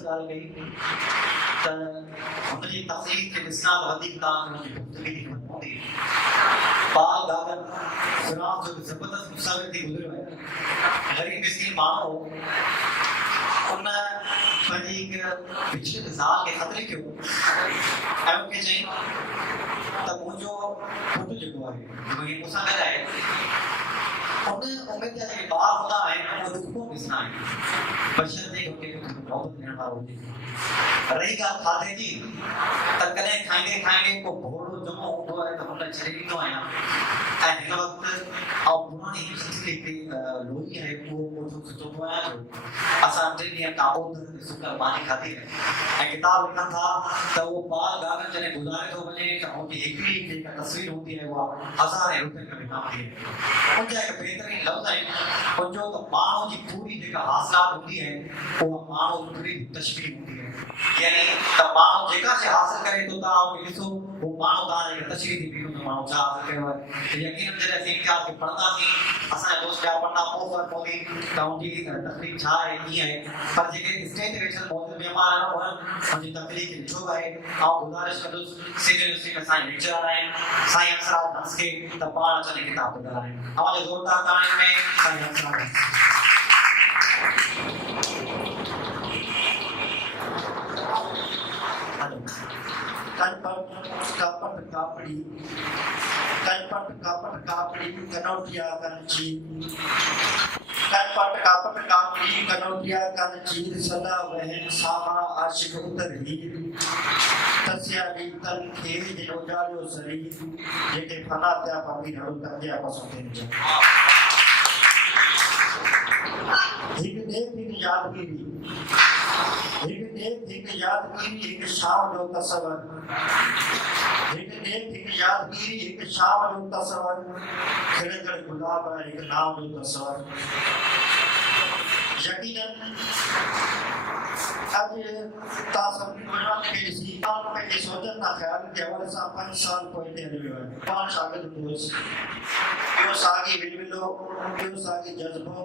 ज़बरदस्त ॻाल्हि कई त हुनजी तक़रीब खे ॾिसणा त वधीक तव्हांखे हुनजी गुफ़्तगू ख़बर पवंदी। पाल गागन फिराक जो ज़बरदस्त मुसाफ़िर थी गुज़रियो आहे। ग़रीब मिस्कीन माण्हू उन पंहिंजी हिकु विचलित ज़ाल खे ख़तरे कयो ऐं मूंखे चई त मुंहिंजो पुटु जेको आहे जेको हीअं मूंसां गॾु आहे उन उमेद जा जेके ॿार हूंदा आहिनि उहे दुख कोन ॾिसंदा आहिनि बशर्ते हुनखे मौत ॾियण वारो हुजे। रही ॻाल्हि खाधे जी त कॾहिं खाईंदे खाईंदे को भोरो जमो हूंदो आहे त हुन छॾे ॾींदो आहियां ऐं हिन वक़्तु पुराणी हिकिड़ी लोई आहे उहो मोटो सुठो आहियां जो असां 3 ॾींहं काबूल सुकर पाणी खाधी आहे ऐं किताब लिखनि था त उहो बाल गागन जॾहिं गुज़ारे थो वञे त हुनजी हिकिड़ी जेका तस्वीर हूंदी आहे उहा 1000 रुपए खां विकाम थी आहे। उनजा हिकु बहितरीन लफ़्ज़ आहिनि उनजो त माण्हू जी पूरी जेका हासिलात हूंदी आहे उहा माण्हू पूरी तशबीह हूंदी आहे, यानी त माण्हू जेका शइ हासिल करे थो तव्हां ॾिसो उहो माण्हू तव्हांजे तशबीह थी बीठो त माण्हू छा हासिल कयो आहे। यकीनन जॾहिं असीं इम्तियाज़ खे पढ़ंदासीं असांजा दोस्त ॿिया पढ़ंदा पोइ ख़बर पवंदी त हुनजी तकलीफ़ छा आहे कीअं आहे। पर जेके स्टेज ते वेठल मौजूद महिमान आहिनि उन्हनि हुनजी तकलीफ़ खे ॾिठो आहे। ऐं गुज़ारिश कंदुसि सिंध यूनिवर्सिटी में असांजे लेक्चरर आहिनि साईं हंसराज हंस खे त पाण अचनि किताब ॿुधाइणा आहिनि। तव्हांजे ज़ोरदार ताड़ियुनि में साईं हंसराज हंस। कापट कापड़ी कनौटिया कंची कापट कापड़ी कनौटिया कंची सदा वहन सामा आशिक उतर हीर तस्याली तन खे जिनो जालियो शरीर जेके फना त्या पापी रहो तकिया पसंदे ने एक देव की यादगिरी एक यादगिरी एक शाम जो तस्वर एक यादगिरी एक शाम जो तस्वर खिड़गड़ गुलाब एक नाम जो तस्वर। यकीनन आज तासब नौजवान के ॾिसी पंहिंजे सोचनि था ख़्याल के हवाले सां 5 साल पोइ हलियो आहे। पाण शागिर्द दोस्त इहो साॻी विलविलो इहो साॻी जज़्बो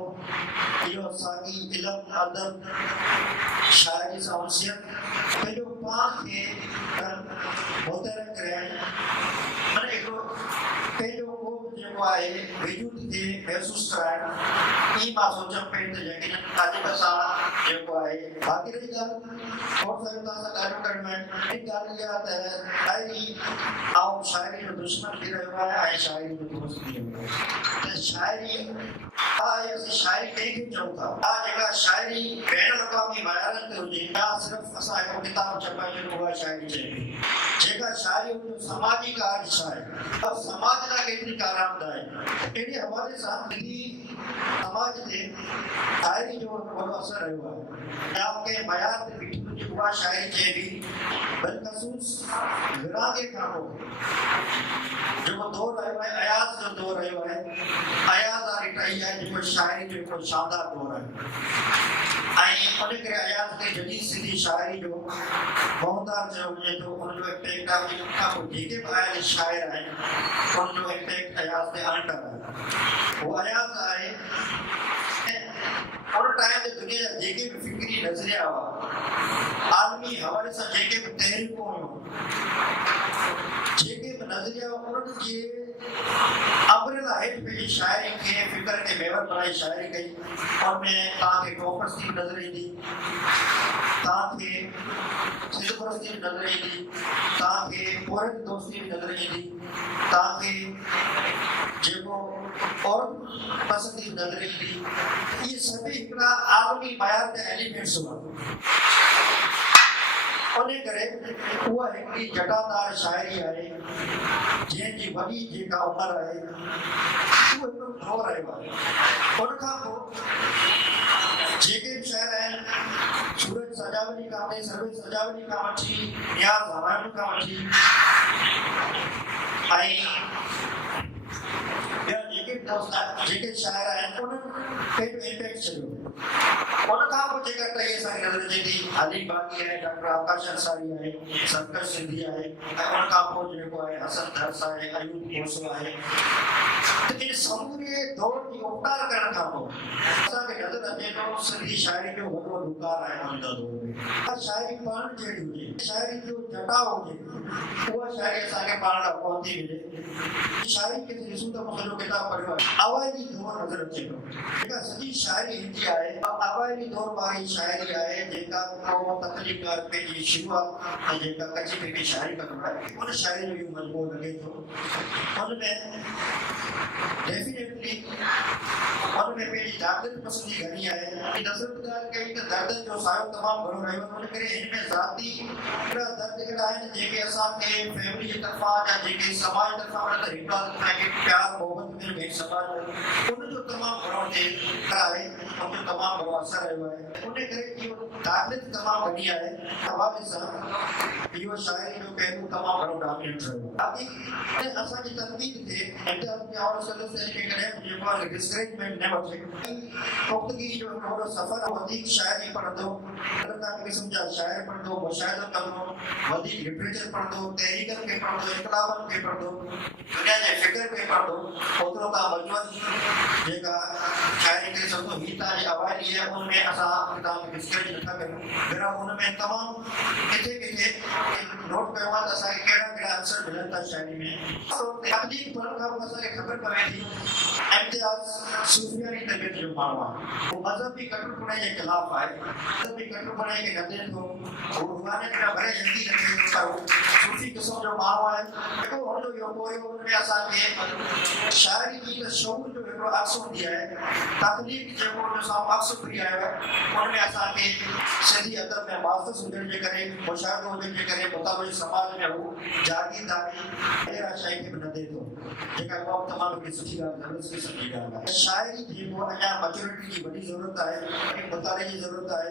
इहो साॻी इल्मु अदब शाइरी सां उनसियत पंहिंजो पाण खे मुतहरक करे माना हिकिड़ो पंहिंजो को जेको आहे वजूद खे महसूसु कराइणु ई मां सोचां पई त यकीनन अॼु सां जेको आहे बाक़ी रही ॻाल्हि और साहिब तव्हां सां ॻाल्हियूं करणियूं आहिनि। हिकु ॻाल्हि इहा त शाइरी ऐं शाइरी जो दुश्मन बि रहियो आहे ऐं शाइरी जो दोस्त बि रहियो आहे। त शाइरी असीं शाइरी कंहिंखे चऊं था जेका शाइरी बैन अक़वामी मयारनि ते हुजे या सिर्फ़ु असां हिकु किताब छपायूं उहा शाइरी चइबी जेका शाइरी हुनजो समाजी कार्य छा आहे और समाज लाइ केतिरी कारआमद आहे अहिड़े हवाले सां समाज ते शाइरी जो वॾो असरु रहियो आहे। या कंहिं मयार ते बीठी हुजे उहा शाइरी चइबी बिलख़सूस विरांगे खां पोइ जेको दौर रहियो आहे अयाज़ जो दौर रहियो आहे अयाज़ वारी टही आहे जेको शाइरी जो हिकिड़ो शानदार दौर आहे ऐं उन करे अयाज़ खे जदीद सिंधी शाइरी जो मोहताज चयो वञे थो। उनजो इम्पैक्ट आहे उनखां पोइ जेके बि आयल शाइर आहिनि उनजो इम्पैक्ट अयाज़ ते अंटर आहे। उहो अयाज़ आहे उन टाइम ते दुनिया जा जेके बि फिक्री नज़रिया हुआ आलमी हवाले सां जेके बि तहरीकूं हुयूं जेके बि नज़रिया उन्हनि खे अम्ब्रेला हेठि पंहिंजी शाइरी खे फिक्र खे मेवर बनाई शाइरी कई। उनमें तव्हांखे टोपरस्ती नज़र ईंदी तव्हांखे सिंधपरस्ती नज़र ईंदी तव्हांखे पोरत दोस्ती बि नज़र ईंदी तव्हांखे जेको औरत पसंदी नज़र ईंदी। इहे सभई हिकिड़ा आलमी मयार जा एलिमेंट्स हुआ। उन करे उहा हिकिड़ी जटादार शाइरी आहे जंहिंजी वॾी जेका उमिरि आहे उहो हिकिड़ो दौर रहियो आहे। उनखां पोइ जेके बि शाइर आहिनि सूरज सजावली खां वठी सर्वे सजावली खां वठी नियाज़ हमायूं खां वठी ऐं ॿिया जेके दोस्त जेके शाइर आहिनि उन्हनि पंहिंजो इम्पैक्ट छॾियो। उनखां पोइ जेका टई असांखे नज़र अचे थी अली बागी आहे डॉक्टर आकाश अंसारी आहे सरकश सिंधी आहे ऐं उनखां पोइ जेको आहे हसन दर्स आहे अयूब कोसो आहे। त इन समूरे दौर जी उपकार करण खां पोइ असांखे नज़र अचे थो सिंधी शाइरी जो वॾो डुकार आहे मौजूदा दौर में। शायरी पढ़ण जहिड़ी हुजे, शायरी जो जटाव हुजे, उहा शायरी असांखे पढ़ण लाइ कोन थी मिले। शायरी खे ॾिसूं त मूं सॼो किताब पढ़ियो आहे, अवाइली दौर नज़र अचे थो। जेका सॼी शायरी हिंदी आहे, अवाइली दौर वारी शायरी आहे, जेका को तकलीफ़ पंहिंजी शुरूआत ऐं जेका कची पंहिंजी शायरी कंदो आहे, उन शायरी जो इहो मजमूओ लॻे थो। उनमें डेफिनेटली उनमें पंहिंजी दाख़िल पसंदी घणी आहे। नज़र ॻाल्हि कई त दर्दनि जो सायो तमामु घणो रहियो आहे, उन करे हिन में ज़ाती अहिड़ा दर्द अहिड़ा आहिनि जेके असांखे फैमिली जे तरफ़ां या जेके समाज जे तरफ़ां न त हिकिड़ा असांखे प्यार मोहबत में समाज उनजो तमामु घणो आहे, उनजो तमामु घणो असरु रहियो आहे। उन करे इहो दाख़िल तमामु घणी आहे, हवाले सां इहो शायरी जो पहलू तमामु घणो डॉमिनेट रहियो आहे। असांजी तनक़ीद थे जेको आहे डिस्करेजमेंट न वठे, पुख़्तगी जो हिकिड़ो सफ़र वधीक शायरी पढ़ंदो, अलॻि क़िस्म जा शाइर पढ़ंदो, मुशाहिदो कंदो, वधीक लिटरेचर पढ़ंदो, तहरीकनि खे पढ़ंदो, इनकलाबनि खे पढ़ंदो, दुनिया जे फ़िक्र खे पढ़ंदो, ओतिरो तव्हां मजमूअन जेका शायरी करे सघो। हीअ तव्हांजी अवाइली आहे, उनमें असां तव्हांखे डिस्करेज नथा कयूं, पर उनमें तमामु किथे किथे नोट कयो आहे त असांखे कहिड़ा कहिड़ा आंसर मिलनि था शायरी में। तकलीफ़ पढ़ण खां पोइ असांखे ख़बर पवे थी इम्तियाज़ सूफ़ियानी तबियत जो माण्हू आहे, उहो मज़हबी कटुपणे जे ख़िलाफ़ आहे, मज़हबी कटुपणे खे न ॾे थो, उहो रुहानी खां भरे जल्दी न थे थो, सूफ़ी क़िस्म जो माण्हू आहे। जेको हुनजो इहो पोयो हुनमें असांखे शायरी जी त शऊर जो हिकिड़ो अक्स हूंदी आहे, तकलीफ़ जेको हुन सां अक्स फ्री आयो आहे, हुनमें असांखे सिंधी अदब में मास्टर्स हुजण जे करे, मुशाहिदो हुजण जे करे, मुताबिक़ समाज में हू जागीरदारी अहिड़ा शइ खे बि न ॾे थो, जेका को तमामु हिकिड़ी सुठी ॻाल्हि आहे, सुठी ॻाल्हि आहे। शायरी जेको अञा मैच्योरिटी जी वॾी ज़रूरत आहे, मुताले जी ज़रूरत आहे,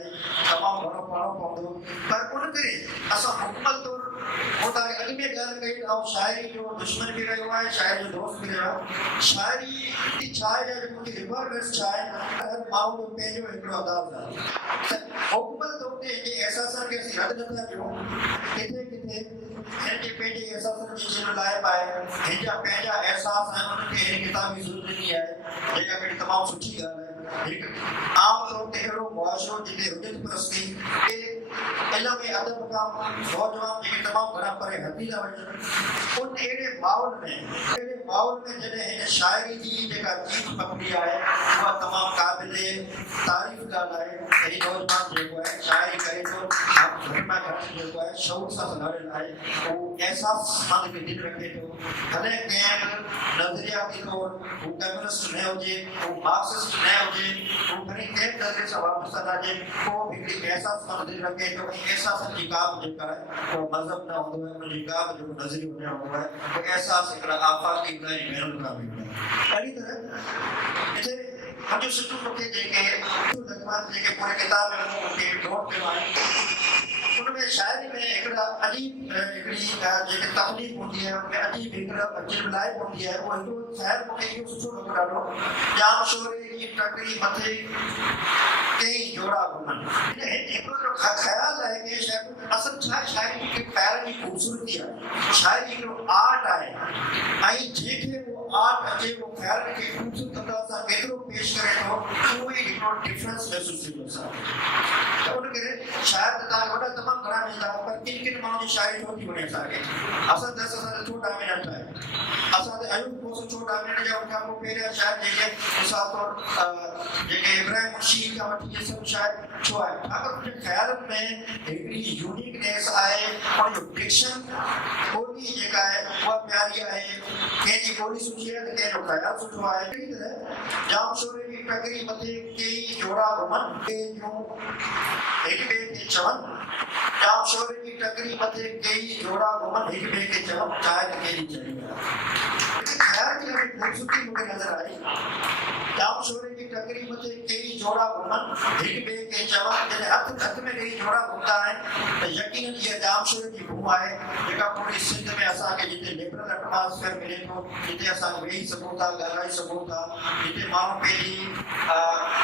तमामु घणो पढ़णो पवंदो, पर उन करे असां मुकमल तौर वो तव्हांखे अॻु में ॻाल्हि कई ऐं शायरी जो दुश्मन बि रहियो आहे, शायरी जो दोस्त बि रहियो आहे। शायरी छा आहे, जेको रिक्वायरमेंट्स छा आहे, हर माण्हू जो पंहिंजो हिकिड़ो अंदाज़ आहे। मुकमल तौर ते जे एहसासनि खे असीं रद्द नथा कयूं, किथे किथे हिनजे पंहिंजे एहसासनि जी जिन लाइक़ आहे, हिन जा पंहिंजा एहसास आहिनि, उनखे हिन किताब जी ज़रूरत ॾिनी आहे, जेका हिकिड़ी तमामु सुठी ॻाल्हि आहे। हिकु आम तौर ते अहिड़ो मुआशिरो जिते रुजत परस्ती इल्म ऐं अदब खां नौजवान जेके तमामु घणा परे हटी था वञनि, उन अहिड़े माहौल में जॾहिं हिन शायरी जी जेका चीज पकड़ी आहे, उहा तमामु क़ाबिले तारीफ़ ॻाल्हि आहे। हीउ नौजवान जेको आहे शायरी करे थो, जेको आहे शौक़ सां संभालियल आहे, उहो एहसास ख़ान खे दिलि रखे थो, भले कंहिं बि नज़रियाती तौर हू कम्युनिस्ट न हुजे, हू मार्क्सिस्ट न हुजे, हू खणी कंहिं नज़रिए सां वापसि न हुजे, को बि हिकिड़ी एहसास ख़ान दिलि रखे थो। एहसासनि जी का बि जेका आहे उहो मज़हब न हूंदो आहे, उनजी का बि जेको नज़रियो न हूंदो आहे, उहो एहसास हिकिड़ा आफ़ाक़ी हूंदा आहिनि, महिनत खां बि हूंदा आहिनि। अहिड़ी तरह हिते मुंहिंजो सुठो मूंखे जेके पूरे किताब में मूंखे नोट कयो आहे, उनमें शायरी में हिकिड़ा अजीब हिकिड़ी जेके तकलीफ़ हूंदी आहे, उनमें अजीब हिकिड़ा चिलमिलाइप हूंदी आहे। उहो हिकिड़ो शायदि मूंखे इहो सुठो लॻो ॾाढो, जाम शोरे जी टकरी मथे कई जोड़ा घुमनि। हिकिड़ो ख़्याल आहे कि शायदि असल छा शायरी जी प्यारनि जी ख़ूबसूरती आहे, शायरी हिकिड़ो आर्ट आहे, ऐं जंहिंखे उहो आर्ट अचे उहो ख़्यालनि खे ख़ूबसूरत अंदाज़ सां केतिरो पेश करे थो, उहो ई हिकिड़ो डिफरेंस महसूसु थींदो आहे। त उन करे शायदि तव्हां वॾा तमामु घणा ॾींदा, पर किन किन माण्हुनि जी शायरी छो थी वञे असांखे, असां त असां छो डॉमिनेंट आहे, असां त आहियूं कोर्स छो डॉमिनेंट जा उनखां पोइ पहिरियां शायदि जेके मिसाल तौरु जेके इब्राहिम मुंशी खां वठी इहे सभु शायदि छो आहे, अगरि मुंहिंजे ख़्यालनि में हिकिड़ी यूनिकनेस आहे, उनजो डिक्शन ॿोली जेका आहे उहा प्यारी आहे, कंहिंजी ॿोली सुठी आहे त कंहिंजो ख़्यालु सुठो आहे। अहिड़ी तरह जाम शोरे जी टकरी मथे कई जोड़ा घुमनि, हिकु ॿिए खे चवनि, जाम शोरे जी टकरी मथे कई जोड़ा घुमनि, हिकु ॿिए खे चवनि, चाहे त कहिड़ी चई आहे। ख़ैर जी ॾाढी ख़ूबसूरती मूंखे नज़र आई, जाम शोरे जी टकरी मथे कई जोड़ा घुमनि, हिकु ॿिए खे चवनि, जॾहिं हथ में कई जोड़ा घुमंदा आहिनि त यकीनन इहा जाम शोरे जी भूम आहे, जेका पूरी सिंध में असांखे जिते लिबरल एटमॉस्फेयर मिले थो, जिते असां वेही सघूं था, ॻाल्हाए सघूं था, जिते माण्हू पंहिंजी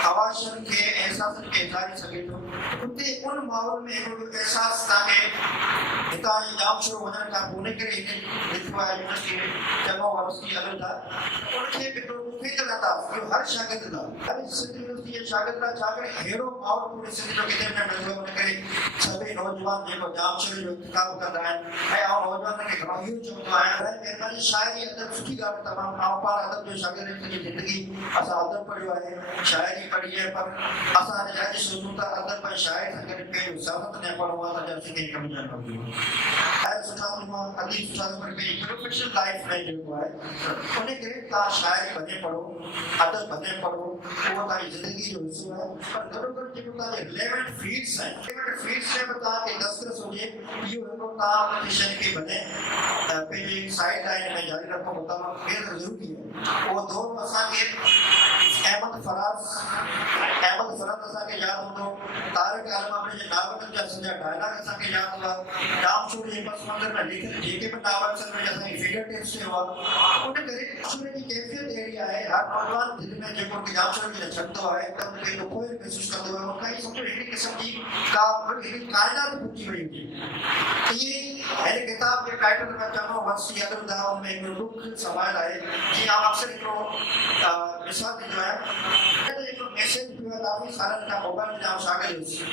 ख़वाहिशनि खे एहसासनि खे इज़ारी सघे थो, उते उन माहौल में हिकिड़ो एहसासु तव्हांखे हितां जाम शोर वञण खां पोइ करे हिन ॾिठो आहे यूनिवर्सिटी में चङो वर्सिटी हलनि था, उनखे हिकिड़ो फिक्र नथा, इहो हर शागिर्द लाइ, हर सिंध यूनिवर्सिटी जे शागिर्द लाइ, छा करे अहिड़ो माहौल पूरे सिंध जो किथे न मिलंदो, उन करे सभई नौजवान जेको जाम शुरू जो किताब कंदा आहिनि ऐं नौजवान खे घणो इहो चवंदो आहियां महिरबानी शाइरी अदब सुठी ॻाल्हि तमामु आउं पाण अदब जो शागिर्द जी ज़िंदगी असां अदब पढ़ियो आहे शाइरी पढ़ी आहे पर असां अॼु सोचूं था अदब ऐं शाइरी सां गॾु पंहिंजो सावत न पढ़ो आहे त असीं कंहिं कम जा न हुजूं ऐं सुठा मां अदीब सुठा पर पंहिंजी प्रोफेशनल लाइफ में जेको आहे उन करे तव्हां शाइरी भले पढ़ो अदब भले पढ़ो उहो तव्हांजी ज़िंदगी जो हिसो आहे पर गॾोगॾु जेको तव्हांजे रिलेवेंट फील्ड्स आहिनि रिलेवेंट फील्ड्स में बि तव्हांखे दस्तरस हुजे इहो हिकिड़ो तव्हां उन शइ खे भले पंहिंजे साइड लाइन में जारी रखो तमामु ग़ैर ज़रूरी आहे उहो दौर असांखे अहमद फराज़ असांखे यादि हूंदो तारक अलमानी जे नावलनि जा सॼा डायलॉग असांखे यादि हुआ जामशूर जे पस मंज़र में लिखियल जेके बि नावल में असांखे फिगर टेक्स्ट थियो आहे उन करे जामशूर जी कैफ़ियत अहिड़ी आहे हर नौजवान दिलि में जेको जामशूर खे छॾंदो आहे त उनखे ॾुखो ई महसूसु कंदो आहे उनखां सम्झो हिकिड़ी क़िस्म जी का हिकिड़ी काइनात फूटी वई हुजे इहे हिन किताब जे टाइटल में चङो ورسٹي الوداع में हिकिड़ो ॾुख समायल आहे जीअं आउं अक्सर हिकिड़ो मिसाल ॾींदो आहियां हिकिड़ो मैसेज पियो आहे काफ़ी सालनि खां मोबाइल में जाम शागिर्द हुयुसि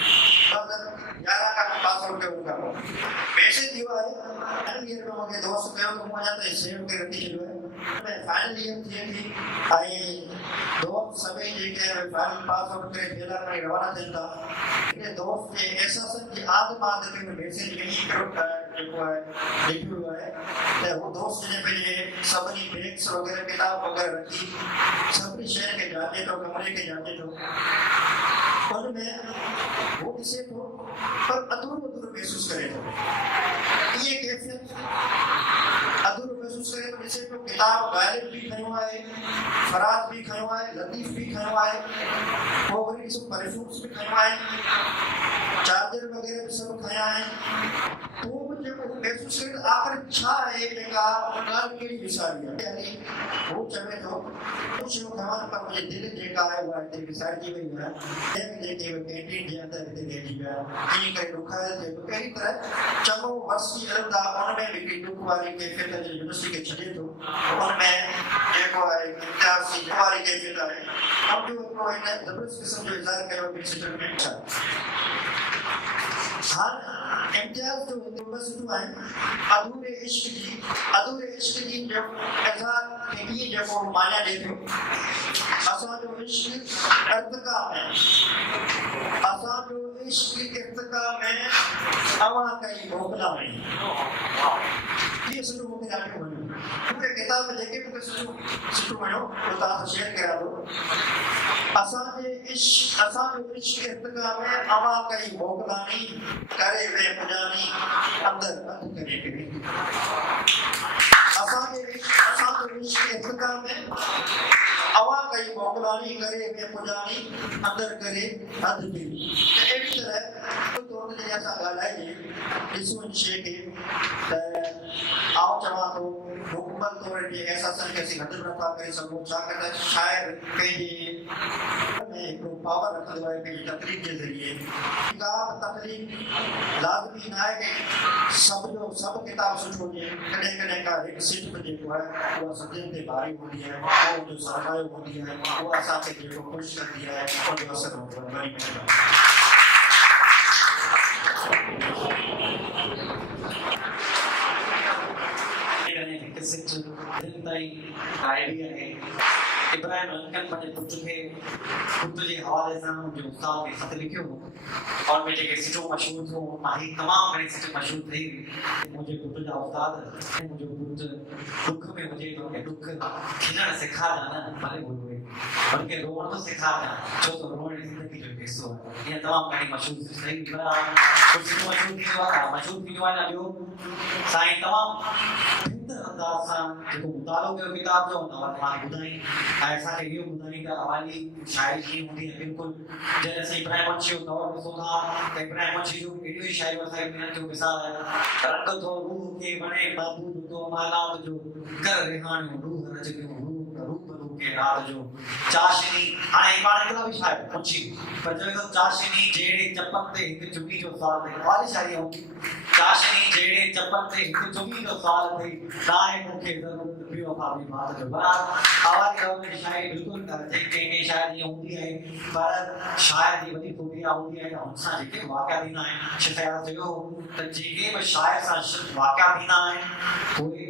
2011 खां पास आउट कयो खां मैसेज इहो आहे फाइनल ईयर में मूंखे दोस्त कयो त मूं अञा ताईं सेव करे रखी छॾियो आहे फाइनल ईयर थिए थी ऐं दोस्त सभई जेके फाइनल पास आउट करे फेला करे रवाना थियनि था हिन दोस्त जे एहसासनि जी आद में मैसेज में जेको आहे लिखियो वियो आहे त उहो दोस्त जॾहिं पंहिंजे सभिनी बैग्स वग़ैरह किताब वग़ैरह रखी सभिनी शयुनि खे जांचे थो कमरे खे जांचे थो उन में वो ॾिसे थो पर अधूरो महसूसु करे थो इहे कैफ़ियत अधूरो महसूसु करे थो ॾिसे थो किताब ग़ालिब बि खयो आहे फराज़ बि खयो आहे लतीफ़ बि खयो आहे पोइ वरी ॾिसो परफ्यूम्स बि खयो आहे चार्जर वग़ैरह बि सभु खया आहिनि पोइ बि जेको महसूसु करे आख़िर छा आहे जेका ॻाल्हि कहिड़ी विसारी आहे यानी हू चवे थो कुझु शयूं खवनि पर मुंहिंजी दिलि जेका आहे उहा हिते विसारिजी वई आहे जेके कैंटीन जे अंदरि हिते रहिजी विया इन करे ॾुखायल थिए थो अहिड़ी तरह चङो ورسٹي الوداع उन में बि हिकिड़ी ॾुख वारी कैफ़ियत जे यूनिवर्सिटी खे छॾे थो उन में जेको आहे इम्तियाज़ जी वारी कैफ़ियत आहे ऐं ॿियो हिकिड़ो हिन ज़बरदस्त क़िस्म जो इज़हार कयो ॿिनि सेटलमेंट छा हाणे इम्तियाज़ जो हिकु सुठो आहे अधूरे इश्क जी जो इज़हार खे कीअं जेको माना ॾिए थो असांजो इश्क इर्तिका में अवां कई मोकिलाणी इहो सुठो मूंखे ॾाढो वणियो पूरे किताब में जेके मूंखे सुठो वणियो उहो तव्हां सां शेयर कयां थो असांजो इश्क इर्तिका में अवां कई मोकिलाणी करे वे पुॼाणी अंदरि अधु करे असांजो इश्क इर्तिका में अवां कई मोकिलाणी करे वे पुॼाणी अंदरि करे अधु किरी त अहिड़ी तरह तौर ते असां ॻाल्हाइजे ॾिसूं इन शइ खे त आउं चवां थो मुकमल तौर जे एहसासनि खे असीं हद नथा करे सघूं छाकाणि त शाइर पंहिंजे में हिकिड़ो पावर रखंदो आहे पंहिंजी तकरीब जे ज़रिए का बि तकरीब लाज़मी न आहे कि सभु किताब सुठो हुजे कॾहिं कॾहिं का हिकु सिट बि जेको आहे उहा सभिनी ते भारी हूंदी आहे उहो जो सरमायो हूंदी आहे उहा असांखे जेको ख़ुशि कंदी आहे उनजो असरु हूंदो आहे घणी महिरबानी इब्राहिम अंकल पंहिंजे पुट जे हवाले सां मुंहिंजे उस्ताद खे ख़त लिखियो और में जेके सिटूं मशहूरु थियूं मां तमामु घणी सिटूं मशहूरु थी मुंहिंजे पुट जा उस्ताद मुंहिंजो पुट दुख में हुजे थो कि दुख खिलणु सेखारिया न भले हुजे उनखे रोअण थो सेखारिया छो त रोअण ज़िंदगी जो हिसो आहे ईअं तमामु घणी मशहूरु ठही मशहूरु थींदो आहे न ॿियो साईं तमामु अंदाज़ सां जेको मुतालो कयो किताब जो तव्हां ॿुधाई ऐं असांखे इहो ॿुधाई त अवाली शाइरी कीअं हूंदी आहे बिल्कुलु जॾहिं असां इब्राहिम वंशी जो दौर ॾिसूं था त इब्राहिम वंशी जो एॾियूं ई शाइरियूं असांखे मिलनि थियूं मिसाल आहे रंग थो रूह खे वणे महबूब थो मालाउत जो कर रिहाणियूं रूह रजगियूं रूप के रात जो चाशनी हाणे पाण हिकिड़ा बि शाइर पुछी पर जो चाशनी जहिड़े चपन ते हिकु चुगी जो साल ते वाली शाइरी चाशनी जहिड़े चपन ते हिकु चुगी जो साल ते नाहे मूंखे ज़रूरत पियो मुक़ाबले बात जो आवाज़ दौर में शायद बिल्कुल जेके शायद ये होंदी है पर शायद ये वधी खूबी होंदी है उन सां जेके वाक़िया थींदा आहिनि शिफ़ायत थियो त जेके बि शायर सां वाक़िया थींदा आहिनि उहे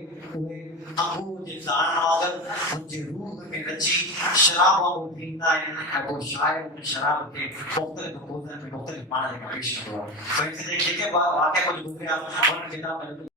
अबू जे ज़ान वांगुरु उनजे रूह में रची शराब वांगुरु थींदा आहिनि ऐं पोइ शायर उन शराब खे मुख़्तलिफ़ अंदाज़नि में मुख़्तलिफ़ माना जेका पेश कंदो आहे। जेके वाक़िया कुझु गुज़रिया उन किताब में